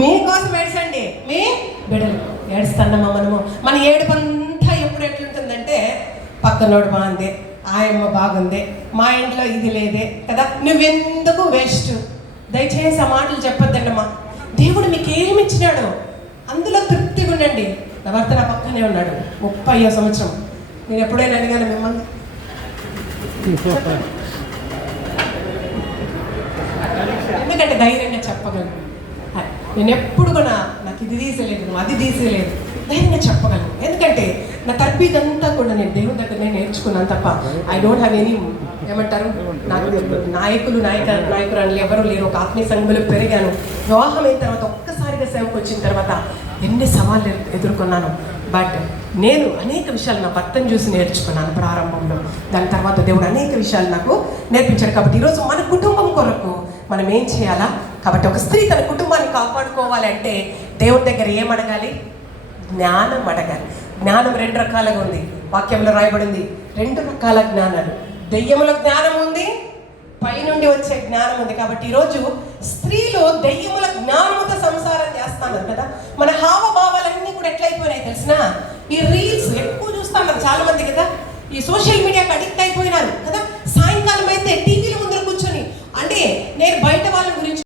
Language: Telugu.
మీకోసం ఏడ్చండి, మీ బిడ్డలు ఏడుస్తానమ్మా. మన ఏడుపంతా ఎప్పుడు ఎట్లుంటుందంటే పక్కనోడు బాగుంది, ఆయమ్మ బాగుంది, మా ఇంట్లో ఇది లేదే కదా, నువ్వెందుకు వేస్ట్. దయచేసి ఆ మాటలు చెప్పొద్దండమ్మా. దేవుడు మీకు ఏమి ఇచ్చినాడు అందులో తృప్తిగా ఉండండి. నా భర్త నా పక్కనే ఉన్నాడు 30వ సంవత్సరం. నేను ఎప్పుడైనా అడిగాను మిమ్మల్ని? ఎందుకంటే ధైర్యంగా చెప్పగలను. నేను ఎప్పుడు కూడా నాకు ఇది తీసేయలేదు, నువ్వు అది తీసేయలేదు, ధైర్యంగా చెప్పగలను. ఎందుకంటే నా తర్బీదంతా కూడా నేను దేవుని దగ్గరనే నేర్చుకున్నాను తప్ప ఐ డోంట్ హ్యావ్ ఎనీ ఏమంటారు నాకు నాయకురాలు ఎవరు లేరు. ఒక ఆత్మీయ సంఘంలో పెరిగాను. వివాహం అయిన తర్వాత ఒక్కసారిగా సేవకు వచ్చిన తర్వాత ఎన్ని సవాళ్ళు ఎదుర్కొన్నాను. బట్ నేను అనేక విషయాలు నా భర్తను చూసి నేర్చుకున్నాను ప్రారంభంలో. దాని తర్వాత దేవుడు అనేక విషయాలు నాకు నేర్పించాడు. కాబట్టి ఈరోజు మన కుటుంబం కొరకు మనం ఏం చేయాలా? కాబట్టి ఒక స్త్రీ తన కుటుంబాన్ని కాపాడుకోవాలంటే దేవుడి దగ్గర ఏం అడగాలి? జ్ఞానం అడగాలి. జ్ఞానం 2 రకాలుగా ఉంది. వాక్యంలో రాయబడింది 2 రకాల జ్ఞానాలు. దెయ్యముల జ్ఞానం ఉంది, పైనుండి వచ్చే జ్ఞానం ఉంది. కాబట్టి ఈరోజు స్త్రీలు దెయ్యముల జ్ఞానముతో సంసారం చేస్తున్నారు కదా. మన హావభావాలన్నీ కూడా ఎట్లయిపోయినాయి తెలిసిన? ఈ రీల్స్ ఎక్కువ చూస్తున్నారు చాలా మంది కదా. ఈ సోషల్ మీడియాకి అడిక్ట్